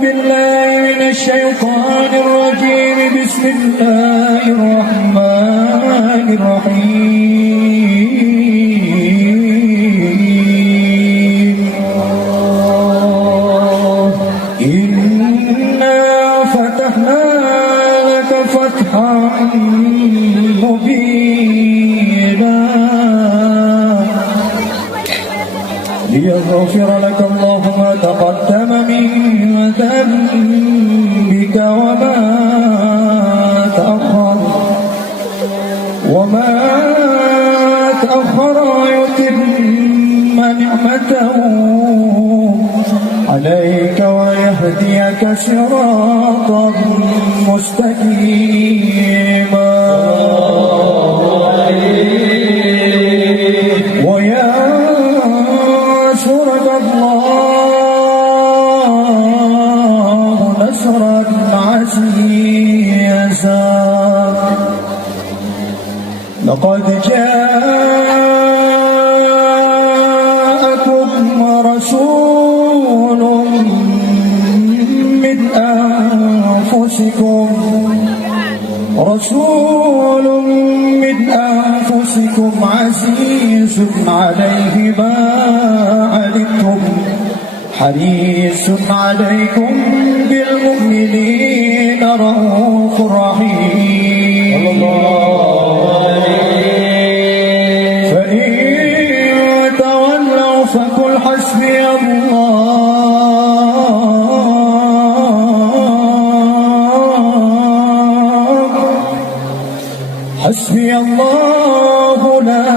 بالله من الشيطان الرجيم. بسم الله الرحمن الرحيم. إنا فتحنا لك فتحا مبينا ليغفر لك الله ما تقدم من ذنبك وما تأخر ويتم نعمته عليك ويهديك صراطا مستقيما وينصرك الله نصرا عزيزا. لقد جاءكم رسول من أنفسكم عزيز عليه ما عنتم حريص عليكم بالمؤمنين رؤوف رحيم. فإن تولوا فقل حسبي الله لا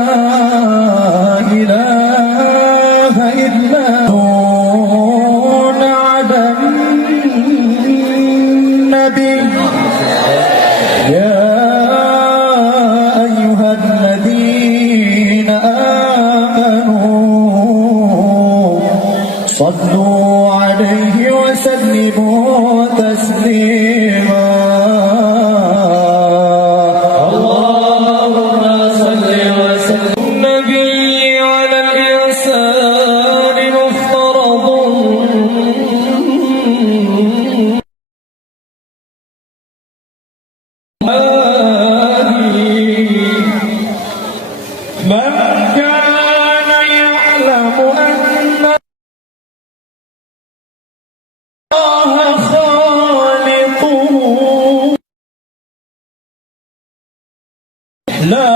إله إلا هو على النبي. يا أيها الذين آمنوا صلوا عليه وسلموا تسليما. من كان يعلم أن الله خالقه لا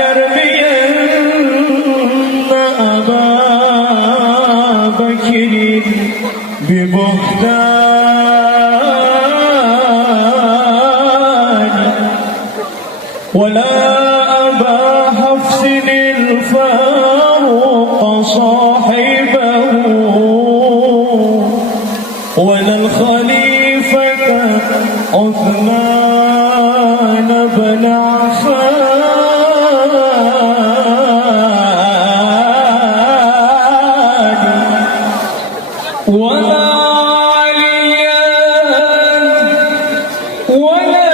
يرمين أبا بكر ببهتان ولا أبا حفص الفاروق صاحبه ولا الخليفة عثمان بن عفان ولا عليا ولا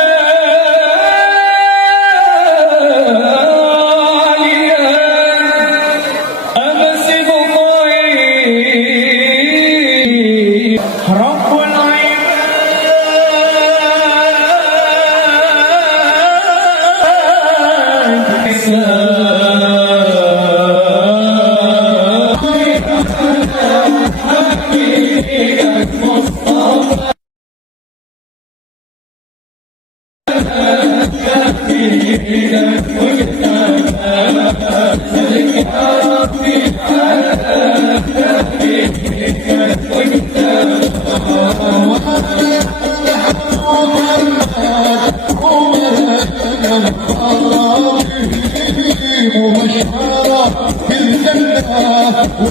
مبشرة بالجنة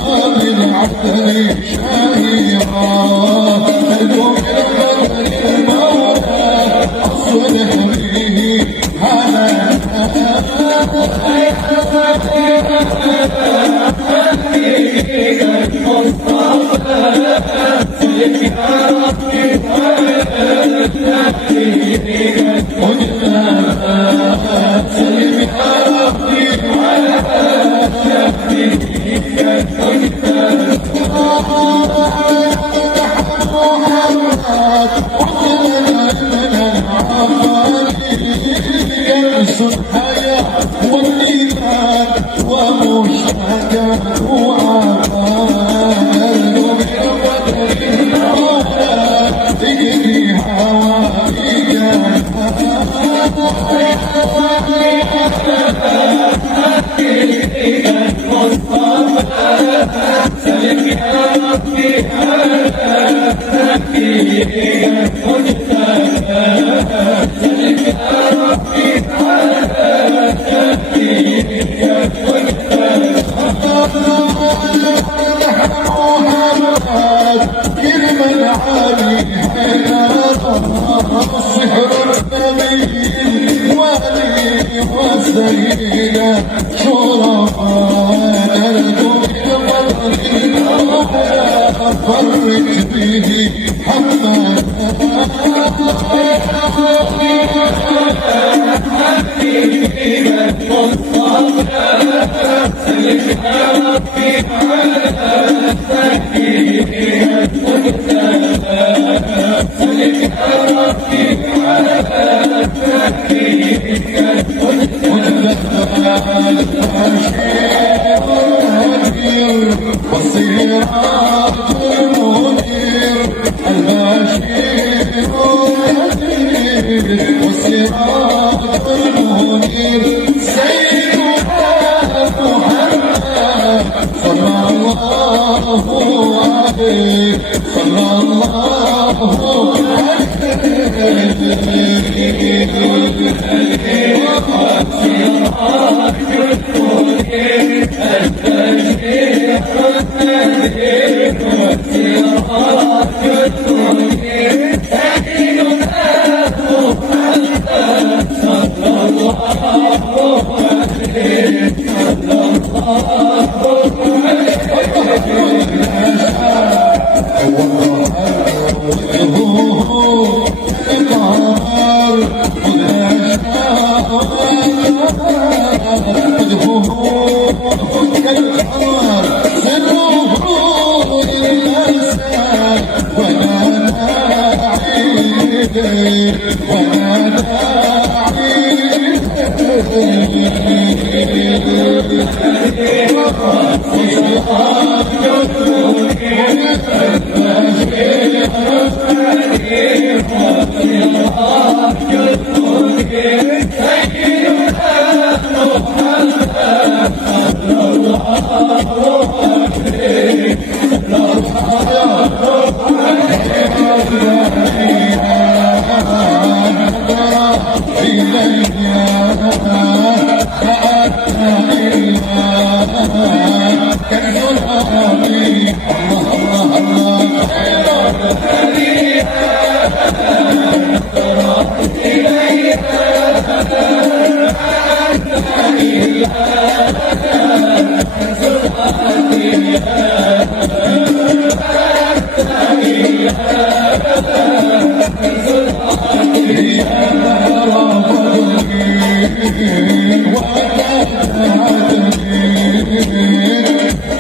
ومن عسل شهيرا تدعو إلى المولى أصلح به على سلم كأس الحياة والإيمان ومشتاقات وعمال تجري وسيلة شرفاء فرج به حمد والصراط المنير البشير والصراط المنير سيدنا محمد صلى الله عليه صلى الله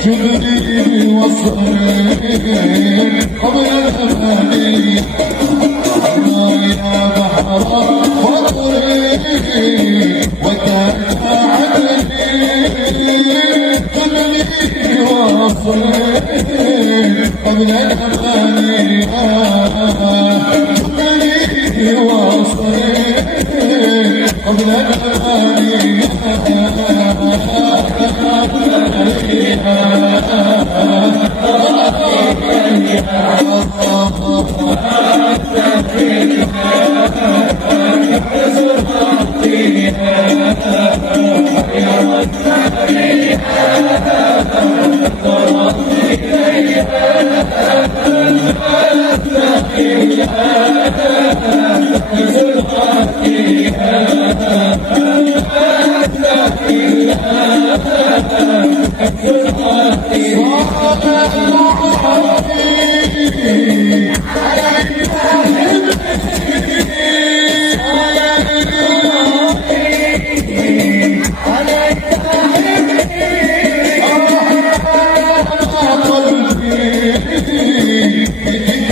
جبريل وصريل قبل الأماني يا بحر فضلي وتابع عدلي جبريل وصريل قبل الأماني جبريل وصريل قبل الأماني قلبي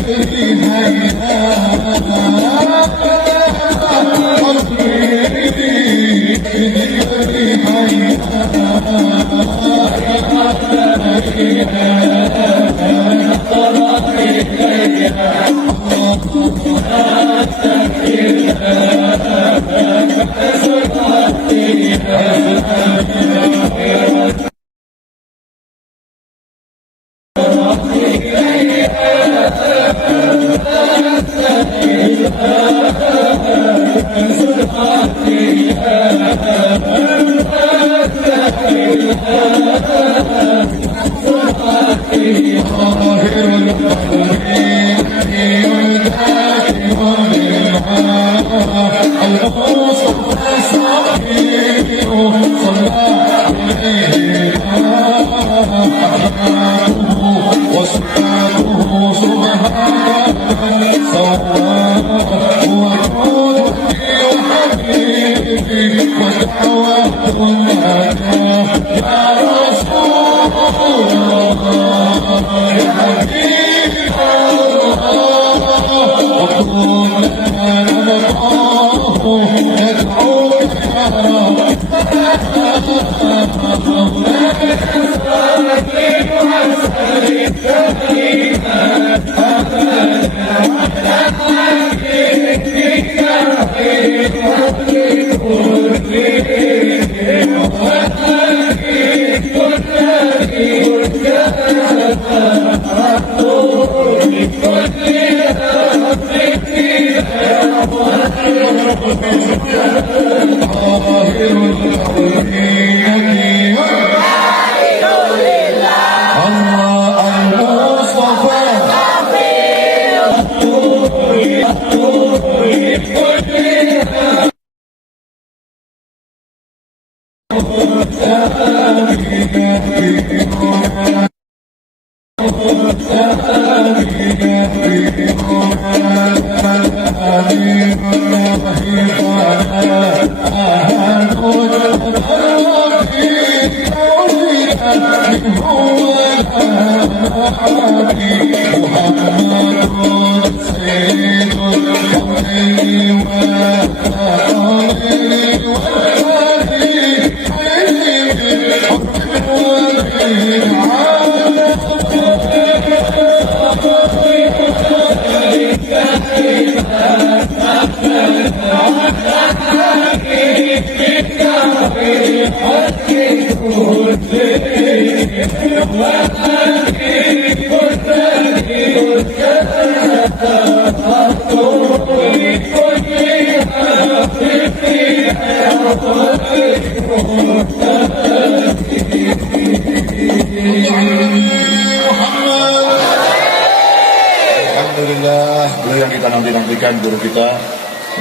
Alhamdulillah, beliau yang kita nanti-nantikan, guru kita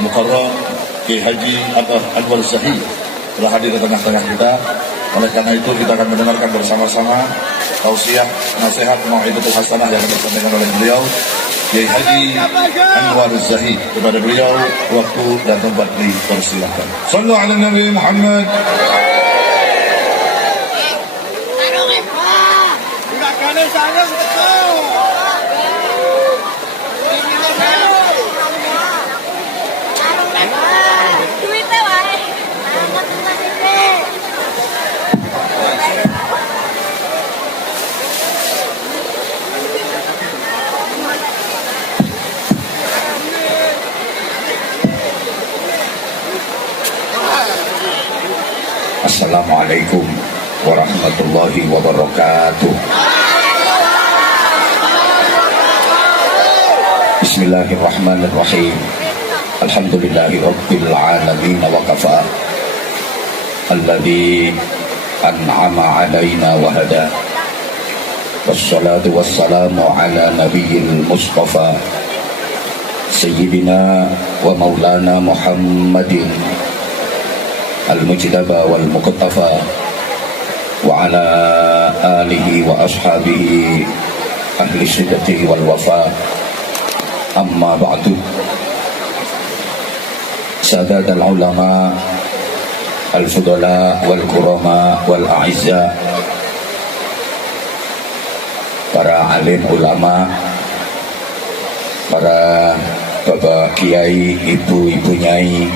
Mukarram Kiai Haji Atar Anwar Zahi telah hadir di tengah-tengah kita. Oleh karena itu kita akan mendengarkan bersama-sama tausiah, nasihat, mau'izatul hasanah yang disampaikan oleh beliau Kiai Haji Anwar Zahi. Kepada beliau waktu dan tempat dipersilakan. Sallu ala Nabi Muhammad. Assalamualaikum warahmatullahi wabarakatuh. Bismillahirrahmanirrahim. Alhamdulillahi rabbil alamin wa kafa. Alladzi an'ama alaina wa hada. Wassalatu wassalamu ala nabiyil mustafa Sayyidina wa maulana Muhammadin al-mujtaba wal muqtafa wa ala alihi wa ashabihi ahli siddati wal wafa. Amma ba'du. Sadat al-ulama al-fudala wal kurama wal a'izza, para alim ulama, para bapak kiai, ibu-ibu nyai,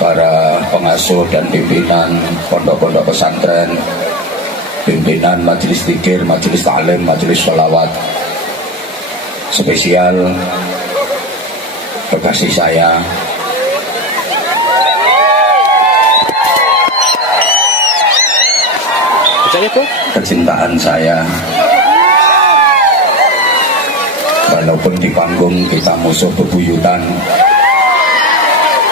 para pengasuh dan pimpinan pondok-pondok pesantren, pimpinan majelis zikir, majelis ta'lim, majelis sholawat, spesial kekasih saya, kecintaan saya. Walaupun di panggung kita musuh bebuyutan,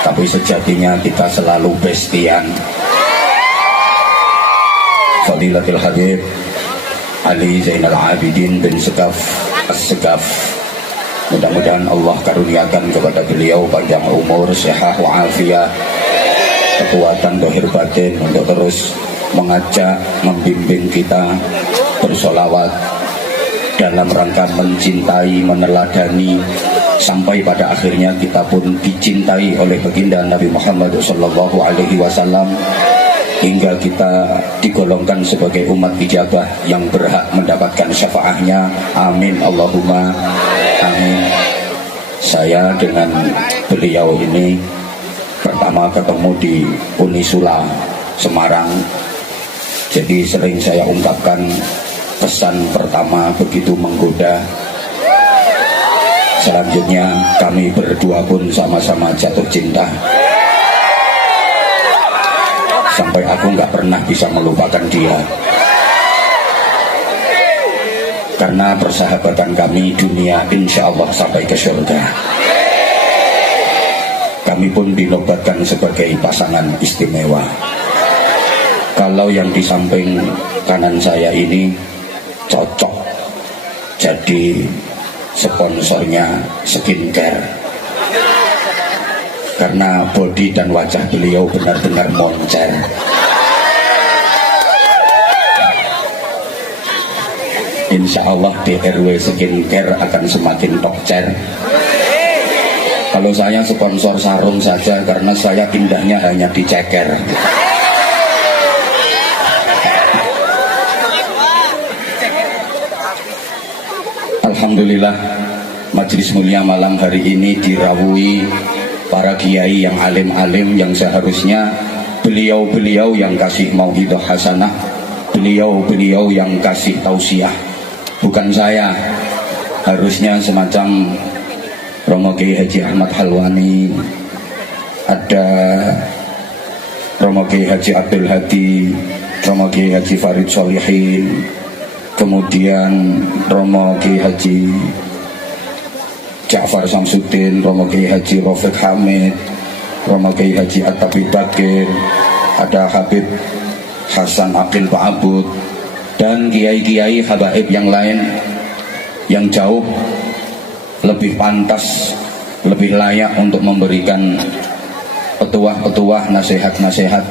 tapi sejatinya kita selalu bestian. Fadilatul Habib Ali Zainal Abidin bin Segaf As-Segaf, mudah-mudahan Allah karuniakan kepada beliau panjang umur, sehat walafiat, kekuatan dohir batin untuk terus mengajak, membimbing kita bersolawat dalam rangka mencintai, meneladani, sampai pada akhirnya kita pun dicintai oleh baginda Nabi Muhammad SAW, hingga kita digolongkan sebagai umat ijabah yang berhak mendapatkan syafaatnya. Amin Allahumma amin. Saya dengan beliau ini pertama ketemu di Unisula Semarang, jadi sering saya ungkapkan pesan pertama begitu menggoda. Selanjutnya kami berdua pun sama-sama jatuh cinta, sampai aku nggak pernah bisa melupakan dia. Karena persahabatan kami dunia insya Allah sampai ke surga. Kami pun dinobatkan sebagai pasangan istimewa. Kalau yang di samping kanan saya ini cocok jadi sponsornya skincare, karena body dan wajah beliau benar-benar moncer. Insya Allah di RW skincare akan semakin tokcer. Kalau saya sponsor sarung saja, karena saya pindahnya hanya di ceker. Alhamdulillah, majelis mulia malam hari ini dirawui para kiai yang alim-alim, yang seharusnya beliau-beliau yang kasih mauidhah hasanah, beliau-beliau yang kasih tausiah, bukan saya. Harusnya semacam Romo Kiai Haji Ahmad Halwani, ada Romo Kiai Haji Abdul Hadi, Romo Kiai Haji Farid Solihin, kemudian Romo Kiai Haji Ja'far Samsuddin, Romo Kiai Haji Rafiq Hamid, Romo Kiai Haji At-Tabib Bakir, ada Habib Hasan Aqil Pak Abud, dan kiai-kiai habaib yang lain yang jauh lebih pantas, lebih layak untuk memberikan petuah-petuah, nasihat-nasihat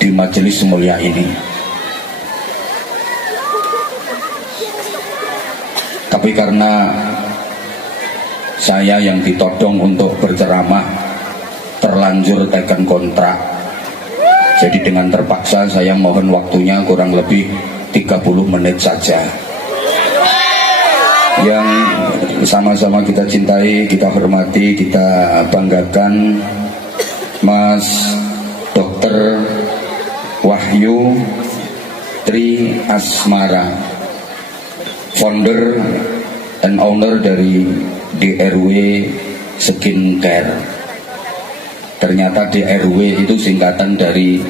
di majelis mulia ini. Tapi karena saya yang ditodong untuk berceramah terlanjur tekan kontrak, jadi dengan terpaksa saya mohon waktunya kurang lebih 30 menit saja. Yang sama-sama kita cintai, kita hormati, kita banggakan Mas Dr. Wahyu Tri Asmara, founder and owner dari DRW Skincare. Ternyata DRW itu singkatan dari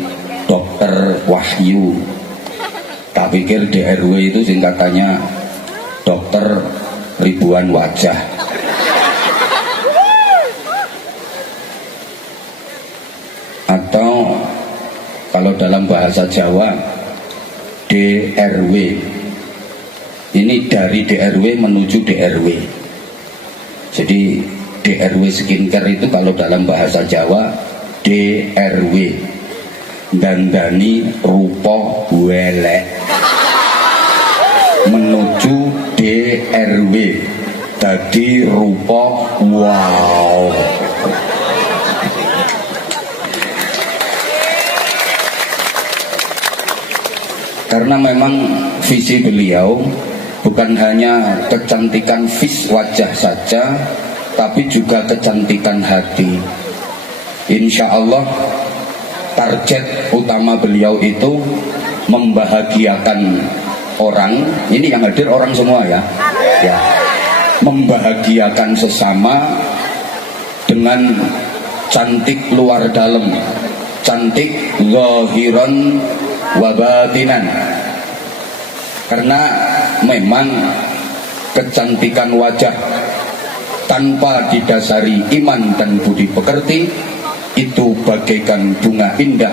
Dokter Wahyu. Tak pikir DRW itu singkatannya Dokter Ribuan Wajah. Atau kalau dalam bahasa Jawa DRW. Ini dari DRW menuju DRW. Jadi DRW Skincare itu kalau dalam bahasa Jawa DRW, dandani rupa welek, menuju DRW tadi rupa wow. Karena memang visi beliau bukan hanya kecantikan wajah saja, tapi juga kecantikan hati. Insya Allah target utama beliau itu membahagiakan orang. Ini yang hadir orang semua ya. Ya. membahagiakan sesama dengan cantik luar dalam, cantik zahiran wa batinan. Karena memang kecantikan wajah tanpa didasari iman dan budi pekerti itu bagaikan bunga indah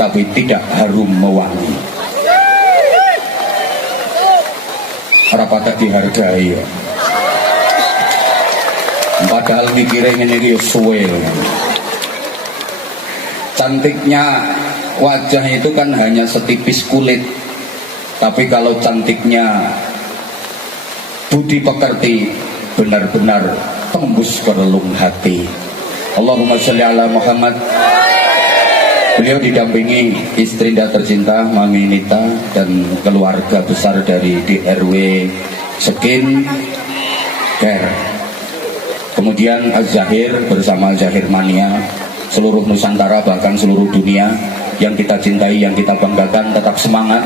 tapi tidak harum mewangi. Rapat dihargai. Padahal mikirnya ini suwe. Cantiknya wajah itu kan hanya setipis kulit, tapi kalau cantiknya budi pekerti benar-benar tembus ke relung hati. Allahumma sholli ala Muhammad. Beliau didampingi istri tercinta Mami Nita dan keluarga besar dari DRW Skin Care. Kemudian Az-Zahir bersama Zahir Mania, seluruh Nusantara bahkan seluruh dunia yang kita cintai, yang kita banggakan, tetap semangat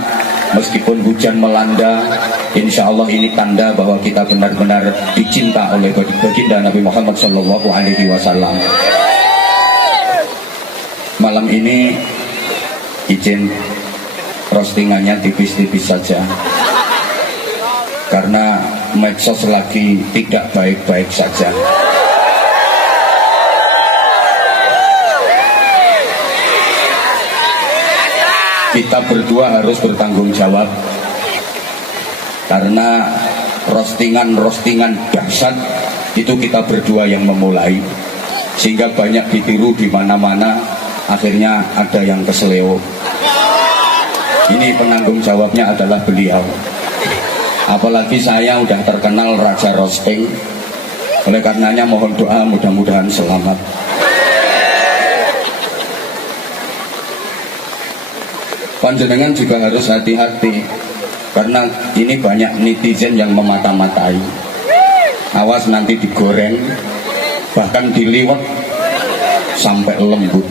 meskipun hujan melanda. Insya Allah ini tanda bahwa kita benar-benar dicinta oleh baginda Nabi Muhammad SAW. Malam ini izin roastingannya tipis-tipis saja karena medsos lagi tidak baik-baik saja. Kita berdua harus bertanggung jawab karena roastingan dahsyat itu kita berdua yang memulai, sehingga banyak ditiru di mana-mana. Akhirnya ada yang keseleo. Ini penanggung jawabnya adalah beliau. Apalagi saya udah terkenal raja roasting. Oleh karenanya mohon doa mudah-mudahan selamat. Panjenengan juga harus hati-hati karena ini banyak netizen yang memata-matai. Awas nanti digoreng, bahkan diliwet sampai lembut.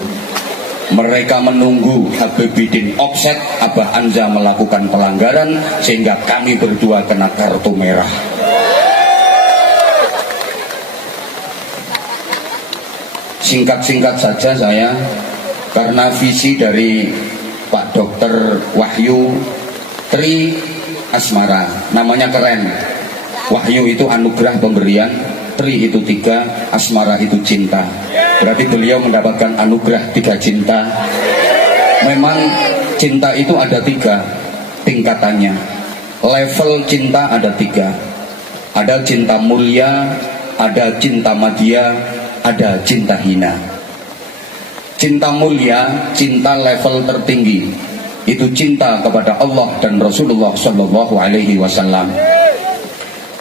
Mereka menunggu Habibidin offset Abah Anza melakukan pelanggaran sehingga kami berdua kena kartu merah. Singkat-singkat saja saya, karena visi dari Pak Dokter Wahyu Tri Asmara, namanya keren. Wahyu itu anugerah pemberian, Tri itu 3, Asmara itu cinta. Berarti beliau mendapatkan anugerah 3 cinta. Memang cinta itu ada 3 tingkatannya. Level cinta ada 3. Ada cinta mulia, ada cinta madya, ada cinta hina. Cinta mulia, cinta level tertinggi, itu cinta kepada Allah dan Rasulullah SAW.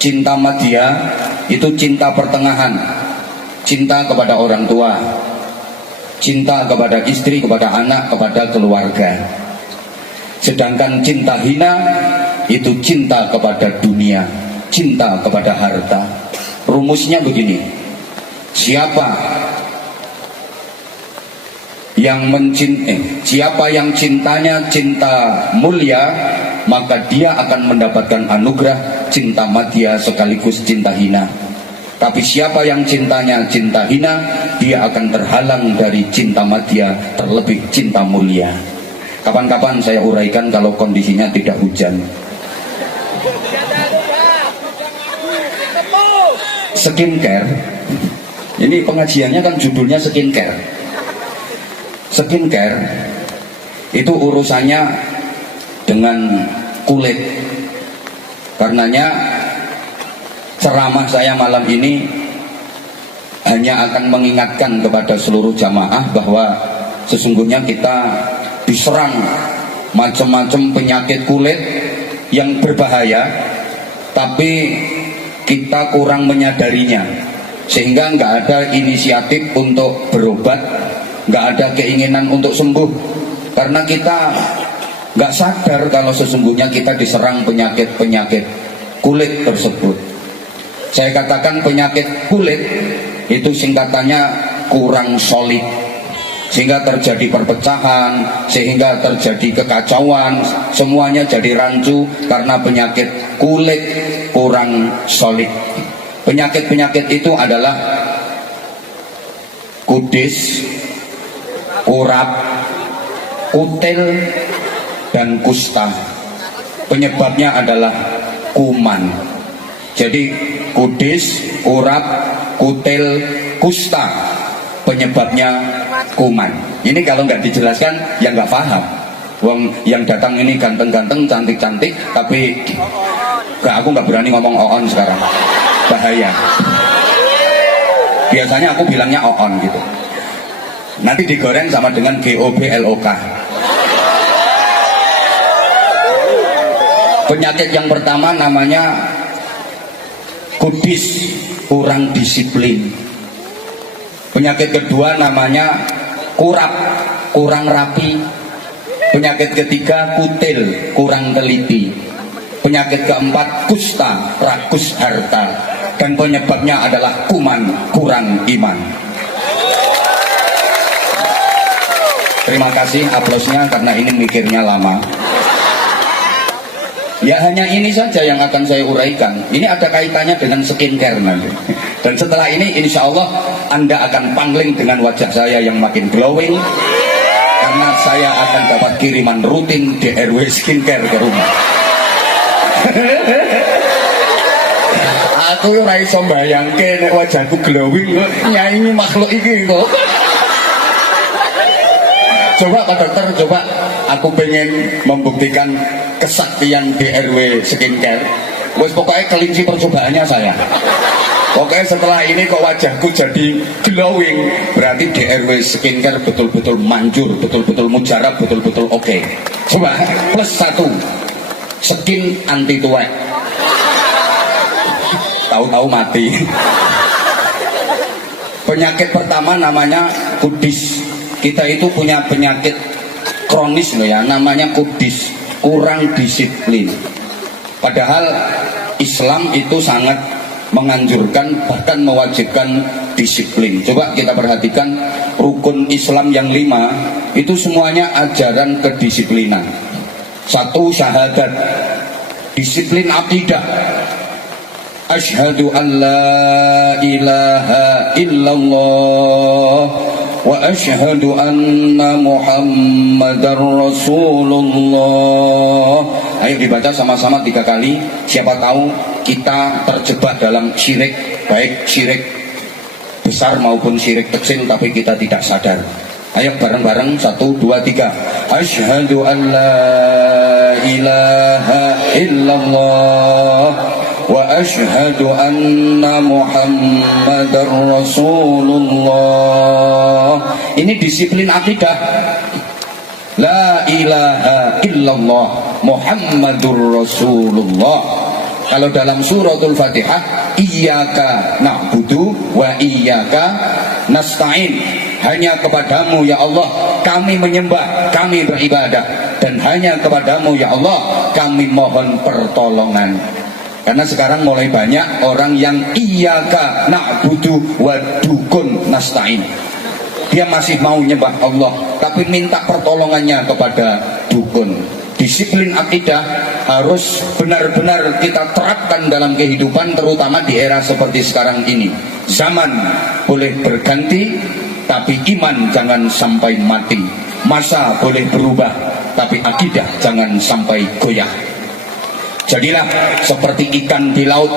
Cinta madya itu cinta pertengahan, cinta kepada orang tua, cinta kepada istri, kepada anak, kepada keluarga. Sedangkan cinta hina itu cinta kepada dunia, cinta kepada harta. Rumusnya begini: siapa yang cintanya cinta mulia, maka dia akan mendapatkan anugerah cinta madya sekaligus cinta hina. Tapi siapa yang cintanya cinta hina, dia akan terhalang dari cinta madya, terlebih cinta mulia. Kapan-kapan saya uraikan kalau kondisinya tidak hujan. Skincare, ini pengajiannya kan judulnya skincare. Skincare itu urusannya dengan kulit. Karenanya ceramah saya malam ini hanya akan mengingatkan kepada seluruh jamaah bahwa sesungguhnya kita diserang macam-macam penyakit kulit yang berbahaya, tapi kita kurang menyadarinya, sehingga nggak ada inisiatif untuk berobat, nggak ada keinginan untuk sembuh, karena kita nggak sadar kalau sesungguhnya kita diserang penyakit-penyakit kulit tersebut. Saya katakan penyakit kulit itu singkatannya kurang solid, sehingga terjadi perpecahan, sehingga terjadi kekacauan, semuanya jadi rancu karena penyakit kulit kurang solid. Penyakit-penyakit itu adalah kudis, urap, kutil, dan kusta. Penyebabnya adalah kuman. Jadi kudis, urap, kutil, kusta, penyebabnya kuman. Ini kalau nggak dijelaskan ya nggak paham. Wong yang datang ini ganteng-ganteng, cantik-cantik, tapi aku nggak berani ngomong oon sekarang, bahaya. Biasanya aku bilangnya oon gitu. Nanti digoreng sama dengan GOBLOK. Penyakit yang pertama namanya kudis, kurang disiplin. Penyakit kedua namanya kurap, kurang rapi. Penyakit ketiga kutil, kurang teliti. Penyakit keempat kusta, rakus harta. Dan penyebabnya adalah kuman, kurang iman. Terima kasih aplausnya karena ini mikirnya lama. Ya hanya ini saja yang akan saya uraikan. Ini ada kaitannya dengan skincare nanti. Dan setelah ini insya Allah Anda akan pangling dengan wajah saya yang makin glowing, karena saya akan dapat kiriman rutin DRW skincare ke rumah. Aku ora iso mbayangke nek wajahku glowing kok nyanyi makhluk iki kok. Coba Pak Dokter, coba aku pengen membuktikan kesaktian DRW skincare. Wes pokoknya kelinci percobaannya saya. Pokoknya setelah ini kok wajahku jadi glowing, berarti DRW skincare betul-betul manjur, betul-betul mujarab, betul-betul oke. Coba plus 1, skin anti tuwek. Tahu-tahu mati. Penyakit pertama namanya kudis. Kita itu punya penyakit kronis loh ya, namanya kudis, kurang disiplin. Padahal Islam itu sangat menganjurkan, bahkan mewajibkan disiplin. Coba kita perhatikan rukun Islam yang 5 itu semuanya ajaran kedisiplinan. 1, syahadat, disiplin akidah. Asyhadu an la ilaha illallah wa asyhadu anna Muhammadar Rasulullah. Ayo dibaca sama-sama 3 kali. Siapa tahu kita terjebak dalam syirik, baik syirik besar maupun syirik kecil, tapi kita tidak sadar. Ayo bareng-bareng 1, 2, 3. Asyhadu an la ilaha illallah wa asyhadu anna Muhammadar Rasulullah. Ini disiplin akidah. La ilaha illallah Muhammadur Rasulullah. Kalau dalam suratul Fatihah, iyyaka na'budu wa iyyaka nasta'in. Hanya kepadamu ya Allah kami menyembah, kami beribadah, dan hanya kepadamu ya Allah kami mohon pertolongan. Karena sekarang mulai banyak orang yang iyyaka na'budu wa dukun nasta'in. Dia masih mau nyembah Allah, tapi minta pertolongannya kepada dukun. Disiplin akidah harus benar-benar kita terapkan dalam kehidupan, terutama di era seperti sekarang ini. Zaman boleh berganti, tapi iman jangan sampai mati. Masa boleh berubah, tapi akidah jangan sampai goyah. Jadilah seperti ikan di laut,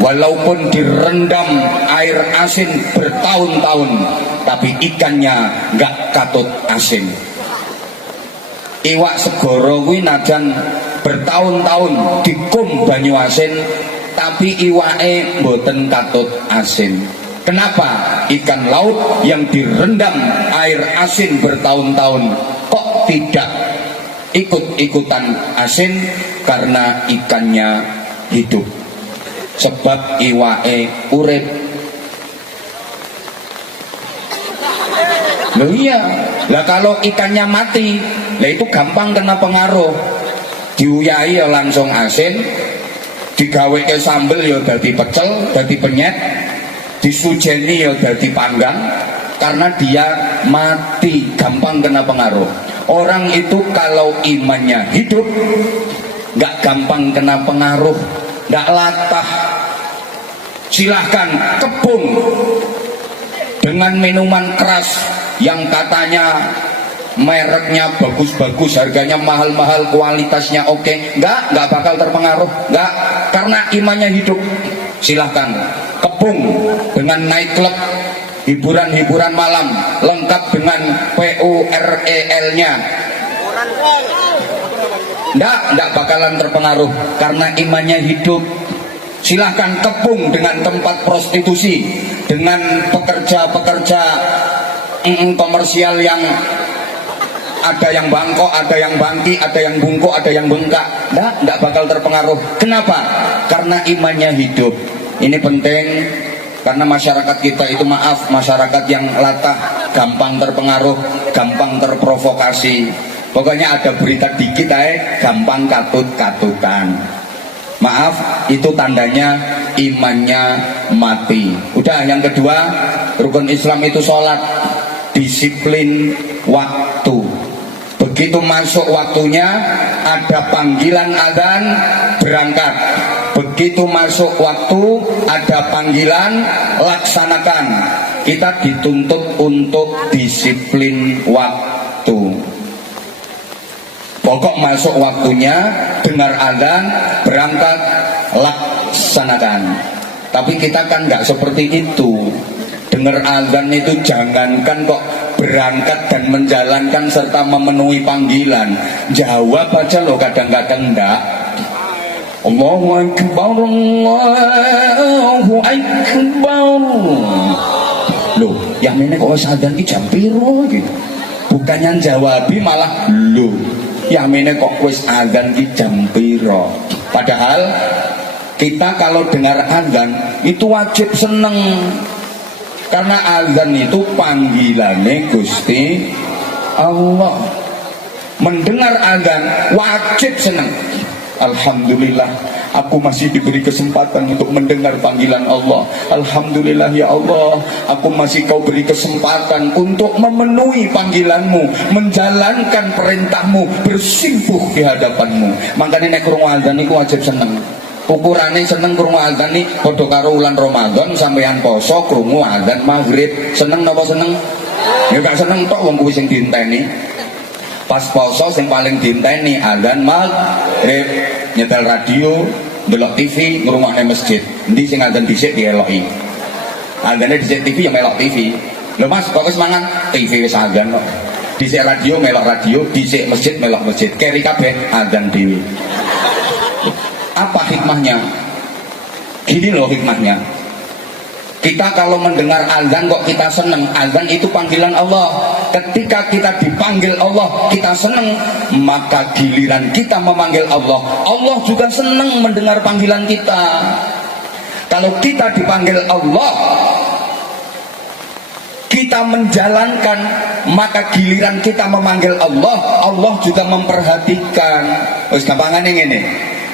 walaupun direndam air asin bertahun-tahun, tapi ikannya nggak katut asin. Iwak segoro kuwi najan bertahun-tahun dikum banyu asin, tapi iwake mboten katut asin. Kenapa ikan laut yang direndam air asin bertahun-tahun kok tidak ikut-ikutan asin? Karena ikannya hidup, sebab iwake urip. Loh iya, lah kalau ikannya mati, lah itu gampang kena pengaruh. Diuyahi ya langsung asin, digawe ke sambel ya dadi pecel, dadi penyet, disujeni ya dadi panggang, karena dia mati, gampang kena pengaruh. Orang itu kalau imannya hidup, nggak gampang kena pengaruh, nggak latah. silahkan kepung dengan minuman keras yang katanya mereknya bagus-bagus, harganya mahal-mahal, kualitasnya oke, nggak bakal terpengaruh, nggak, karena imannya hidup. Silahkan kepung dengan nightclub, hiburan-hiburan malam lengkap dengan PUREL-nya, nggak bakalan terpengaruh karena imannya hidup. Silahkan kepung dengan tempat prostitusi, dengan pekerja-pekerja komersial yang ada yang bangkok, ada yang bangki, ada yang bungkuk, ada yang bengkak, nggak bakal terpengaruh. Kenapa? Karena imannya hidup. Ini penting karena masyarakat kita itu, maaf, masyarakat yang latah, gampang terpengaruh, gampang terprovokasi. Pokoknya ada berita dikit gampang katut-katutan. Maaf, itu tandanya imannya mati. Udah, yang kedua, rukun Islam itu sholat, disiplin waktu. Begitu masuk waktunya, ada panggilan adzan, berangkat. Begitu masuk waktu, ada panggilan, laksanakan. Kita dituntut untuk disiplin waktu. Pokok masuk waktunya, dengar adzan, berangkat, laksanakan. Tapi kita kan nggak seperti itu. Dengar adzan itu jangankan kok berangkat dan menjalankan serta memenuhi panggilan, jawab aja loh kadang-kadang enggak. Allahu Akbar, Allahu Akbar. Loh, yang ini kok adzan ki jam piro gitu. Bukannya jawabi malah loh, yang ini kok wis adzan ki jam piro. Padahal kita kalau dengar adzan itu wajib seneng. Karena azan itu panggilannya Gusti Allah. Mendengar azan wajib senang. Alhamdulillah, aku masih diberi kesempatan untuk mendengar panggilan Allah. Alhamdulillah ya Allah, aku masih kau beri kesempatan untuk memenuhi panggilanmu, menjalankan perintahmu, bersimpuh di hadapanmu. Makanya nek krungu azan iku wajib seneng. Ukurane seneng krungu adzan nih padha karo wulan Ramadan sampeyan poso krungu adzan maghrib. Seneng napa seneng? Ya gak seneng tok, wong kuwi sing diinteni. Pas poso sing paling diinteni adzan maghrib. Nyetel radio, ndelok TV, ngrungokne masjid. Endi sing adzan dhisik dieloki. Adzane dhisik TV ya melok TV. Lho Mas, kok wis mangan TV wis adzan kok. Dhisik radio melok radio, dhisik masjid melok masjid. Keri kabeh adzan dhewe. Apa hikmahnya? Gini loh hikmahnya. Kita kalau mendengar azan kok kita seneng. Azan itu panggilan Allah. Ketika kita dipanggil Allah, kita seneng. Maka giliran kita memanggil Allah, Allah juga seneng mendengar panggilan kita. Kalau kita dipanggil Allah, kita menjalankan, maka giliran kita memanggil Allah, Allah juga memperhatikan. Wis gampangane ngene.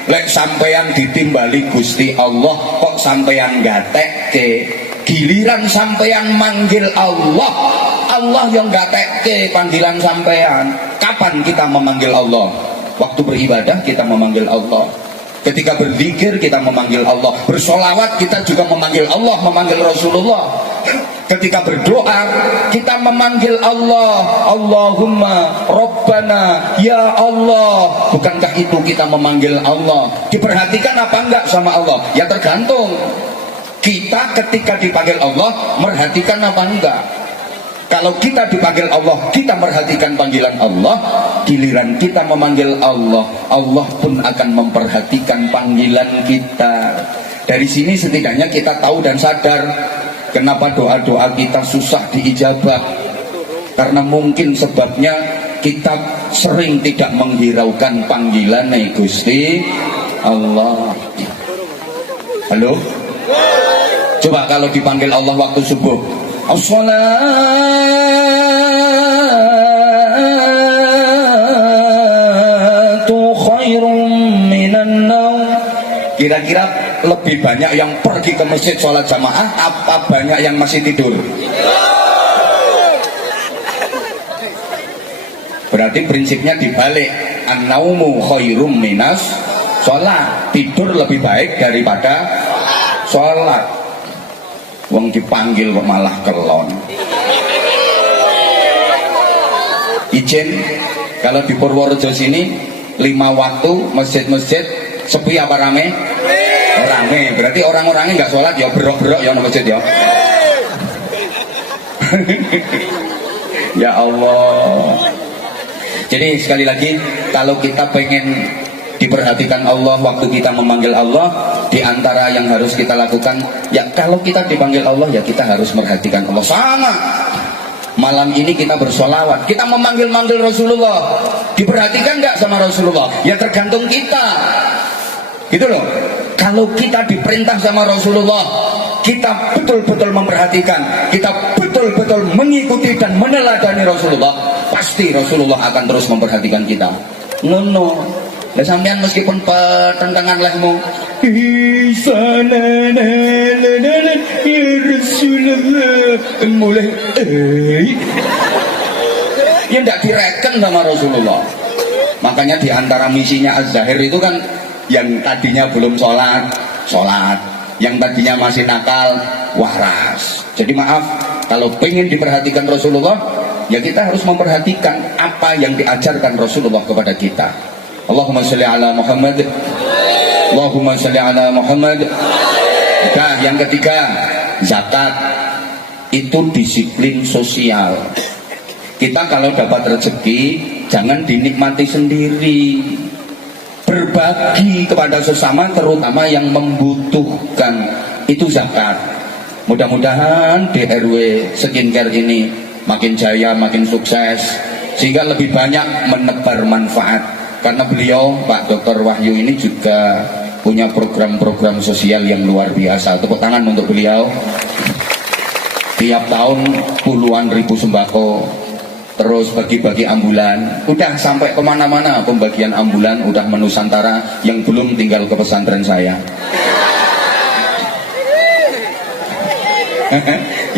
Lek sampeyan ditimbali Gusti Allah kok sampeyan gatekke, giliran sampeyan manggil Allah, Allah yang gatekke panggilan sampeyan. Kapan kita memanggil Allah? Waktu beribadah kita memanggil Allah. Ketika berzikir kita memanggil Allah. Bersolawat kita juga memanggil Allah, memanggil Rasulullah. Ketika berdoa kita memanggil Allah, Allahumma Rabbana ya Allah. Bukankah itu kita memanggil Allah? Diperhatikan apa enggak sama Allah? Ya tergantung. Kita ketika dipanggil Allah merhatikan apa enggak? Kalau kita dipanggil Allah, kita merhatikan panggilan Allah. Giliran kita memanggil Allah, Allah pun akan memperhatikan panggilan kita. Dari sini setidaknya kita tahu dan sadar kenapa doa-doa kita susah diijabah. Karena mungkin sebabnya kita sering tidak menghiraukan panggilan Gusti Allah. Halo? Coba kalau dipanggil Allah waktu subuh, as-salatu khairum minan naum. Kira-kira lebih banyak yang pergi ke masjid sholat jamaah apa banyak yang masih tidur? Berarti prinsipnya dibalik. An-naumu khairum minas sholat. Tidur lebih baik daripada sholat. Wong dipanggil kok malah kelon. Ijen kalau di Purworejo sini 5 waktu masjid-masjid sepi apa rame? Rame. Berarti orang-orangnya nggak sholat ya berok-berok ya di masjid ya. Ya Allah. Jadi sekali lagi, kalau kita pengen diperhatikan Allah waktu kita memanggil Allah, di antara yang harus kita lakukan, ya kalau kita dipanggil Allah ya kita harus memperhatikan Allah. Sama malam ini kita bersolawat, kita memanggil-manggil Rasulullah, diperhatikan nggak sama Rasulullah? Ya tergantung kita, gitu loh. Kalau kita diperintah sama Rasulullah, kita betul-betul memperhatikan, kita betul-betul mengikuti dan meneladani Rasulullah, pasti Rasulullah akan terus memperhatikan kita. Ngono. Lah sampean meskipun pertentangan lehmu, ya Rasulullah, mulai ya tidak direken sama Rasulullah. Makanya di antara misinya Az-Zahir itu kan, yang tadinya belum sholat, yang tadinya masih nakal, waras. Jadi maaf, kalau pengen diperhatikan Rasulullah, ya kita harus memperhatikan apa yang diajarkan Rasulullah kepada kita. Allahumma sholli ala Muhammad, Allahumma sholli ala Muhammad. Nah, yang ketiga, zakat itu disiplin sosial. Kita kalau dapat rezeki, jangan dinikmati sendiri, berbagi kepada sesama, terutama yang membutuhkan. Itu zakat. Mudah-mudahan di RW skincare ini makin jaya, makin sukses, sehingga lebih banyak menebar manfaat. Karena beliau, Pak Dr. Wahyu ini juga punya program-program sosial yang luar biasa. Tepuk tangan untuk beliau. Tiap tahun puluhan ribu sembako, terus bagi-bagi ambulan, udah sampai kemana-mana pembagian ambulan, udah menusantara. Yang belum tinggal ke pesantren saya.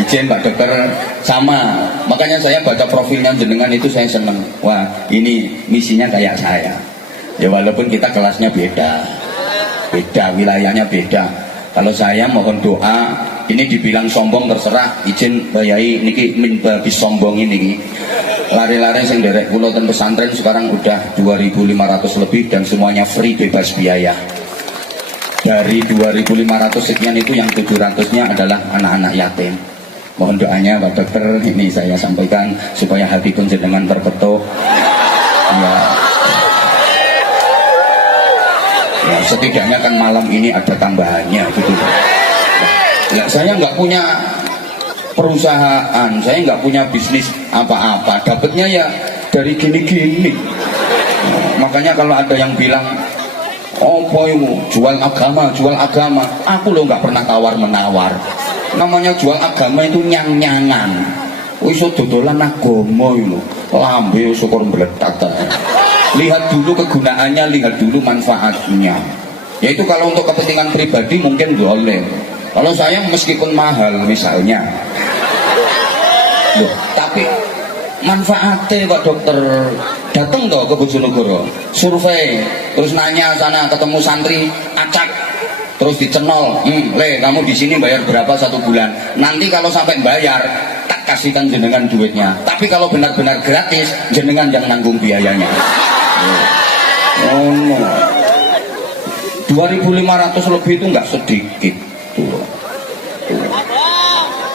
Izin Pak Dokter, sama. Makanya saya baca profilnya jenengan itu saya seneng. Wah, ini misinya kayak saya. Ya walaupun kita kelasnya beda, wilayahnya beda. Kalau saya mohon doa, ini dibilang sombong terserah. Izin Mbak Yai niki min babi sombong ini. Lari-lari sing derek kula ten pesantren sekarang udah 2.500 lebih dan semuanya free, bebas biaya. Dari 2.500 sekian itu yang 700-nya adalah anak-anak yatim. Mohon doanya Pak Dokter, ini saya sampaikan supaya hati pun jenengan terketuk. Ya, setidaknya kan malam ini ada tambahannya gitu. Ya, saya nggak punya perusahaan, saya nggak punya bisnis apa-apa, dapatnya ya dari gini-gini. Makanya kalau ada yang bilang, oh boy, jual agama, aku loh nggak pernah tawar-menawar. Namanya jual agama itu nyang-nyangan. Wis dodolan agama lho, lambe syukur meledak. Lihat dulu kegunaannya, lihat dulu manfaatnya. Yaitu kalau untuk kepentingan pribadi mungkin boleh. Kalau saya meskipun mahal misalnya, loh, tapi manfaatnya Pak Dokter, datang toh ke Bojonegoro, survei, terus nanya sana, ketemu santri, acak, terus dicenol, le kamu di sini bayar berapa 1 bulan? Nanti kalau sampai bayar, tak kasihkan jenengan duitnya. Tapi kalau benar-benar gratis, jenengan yang nanggung biayanya. Oh, no. 2.500 lebih itu nggak sedikit. Tuh.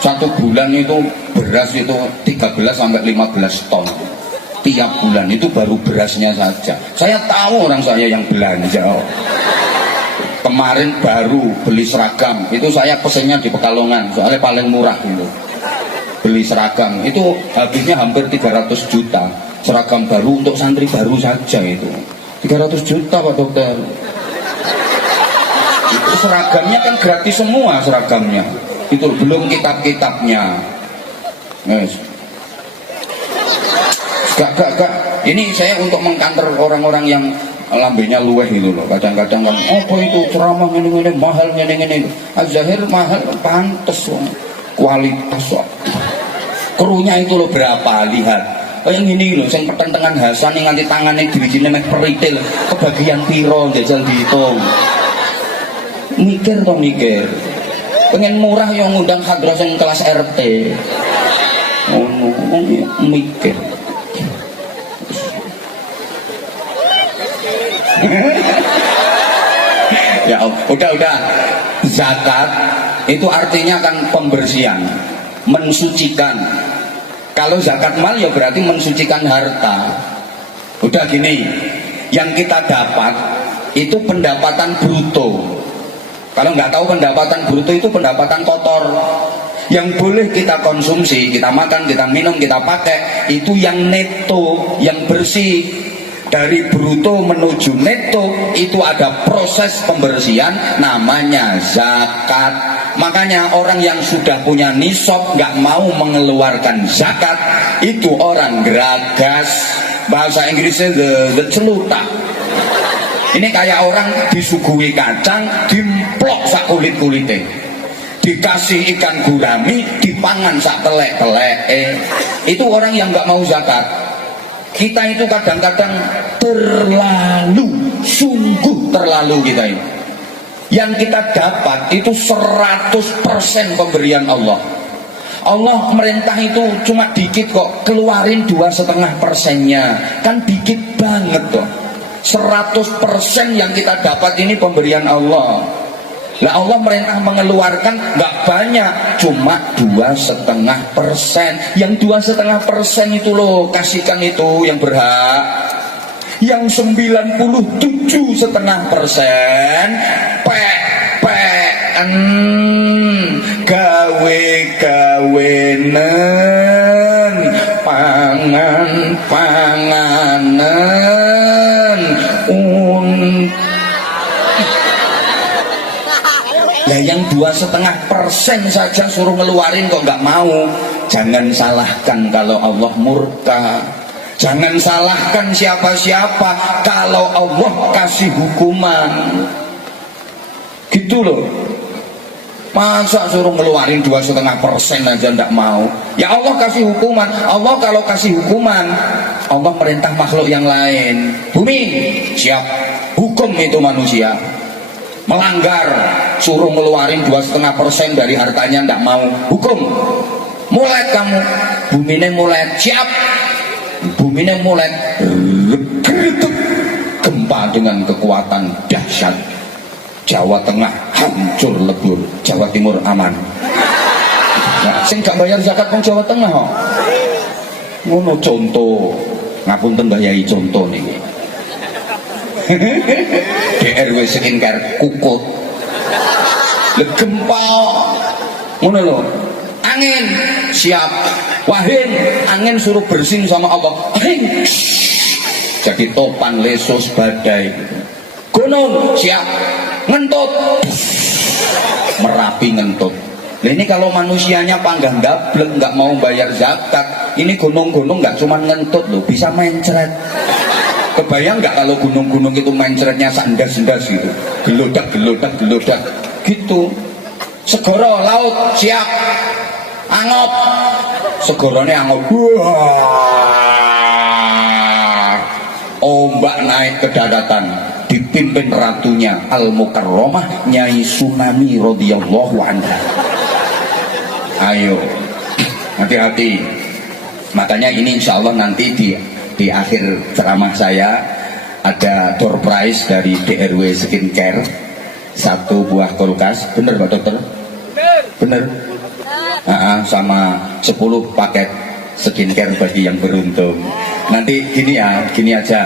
1 bulan itu beras itu 13 sampai 15 ton tiap bulan, itu baru berasnya saja. Saya tahu orang saya yang belanja. Kemarin baru beli seragam, itu saya pesennya di Pekalongan, soalnya paling murah gitu. Beli seragam, itu habisnya hampir 300 juta. Seragam baru untuk santri baru saja itu 300 juta Pak Dokter. Itu seragamnya kan gratis semua seragamnya. Itu belum kitab-kitabnya. Yes. Gak. Ini saya untuk mengkanter orang-orang yang lambenya luweh gitu loh. Kadang-kadang kan, oh itu ceramah ini mahal ini. Az-Zahir mahal, pantes kualitas. Krunya itu loh berapa, lihat. Kayak gini loh, yang pertentangan Hasan yang nganti tangannya dirijine mek peritil, kebagian piro jajal dihitung. Mikir toh mikir. pengen murah yang ngundang hadroh yang kelas RT. Mikir. Ya udah. Zakat itu artinya kan pembersihan, mensucikan. Kalau zakat mal ya berarti mensucikan harta. Udah gini, yang kita dapat itu pendapatan bruto. Kalau nggak tahu pendapatan bruto itu pendapatan kotor. Yang boleh kita konsumsi, kita makan, kita minum, kita pakai, itu yang neto, yang bersih. Dari bruto menuju neto itu ada proses pembersihan namanya zakat. Makanya orang yang sudah punya nisab nggak mau mengeluarkan zakat itu orang geragas. Bahasa Inggrisnya the celutak. Ini kayak orang disuguhi kacang dimplok sak kulit-kulite, dikasih ikan gurami dipangan sak telek-telek. Itu orang yang nggak mau zakat. Kita itu kadang-kadang sungguh terlalu kita ini. Yang kita dapat itu 100% pemberian Allah. Allah merintah itu cuma dikit kok, keluarin 2,5%-nya, kan dikit banget kok. 100% yang kita dapat ini pemberian Allah. Lah Allah merintah mengeluarkan nggak banyak, cuma 2,5%. Yang 2,5% itu loh, kasihkan itu yang berhak. Yang 97,5% gawe-gawenen, pangan-panganan, Lah yang 2,5% saja suruh ngeluarin kok nggak mau. Jangan salahkan kalau Allah murka. Jangan salahkan siapa-siapa kalau Allah kasih hukuman. Gitu loh. Masa suruh ngeluarin 2,5% aja nggak mau. Ya Allah kasih hukuman. Allah kalau kasih hukuman, Allah merintah makhluk yang lain. Bumi siap, hukum itu manusia. Melanggar, suruh ngeluarin 2,5% dari hartanya ndak mau, hukum. Mulai kamu, bumine mulai siap, bumine mulai geruduk, gempa dengan kekuatan dahsyat. Jawa Tengah hancur lebur, Jawa Timur aman. Nah, sing gak bayar zakat pun Jawa Tengah kok. Ngono contoh, ngapunten Mbah Yai contoh niki. DRW skincare kukut gempa ngono lho, angin siap, wahin angin suruh bersin sama Allah, wahin jadi topan lesus badai. Gunung siap, ngentut Merapi ngentut. Nah ini kalau manusianya panggang gablek nggak mau bayar zakat, ini gunung-gunung nggak cuma ngentut loh, bisa mencret. Kebayang nggak kalau gunung-gunung itu mencretnya sandas-sandas gitu, gelodak gitu. Segoro laut siap, angop, segorone angop, wah, ombak naik ke daratan, dipimpin ratunya Al-Mukarramah Nyai Tsunami radhiyallahu anha. Ayo, hati-hati. Makanya ini insya Allah nanti di akhir ceramah saya ada door prize dari DRW Skincare, 1 buah kulkas, bener Pak Dokter? Bener. Sama 10 paket skincare bagi yang beruntung. Nanti gini aja,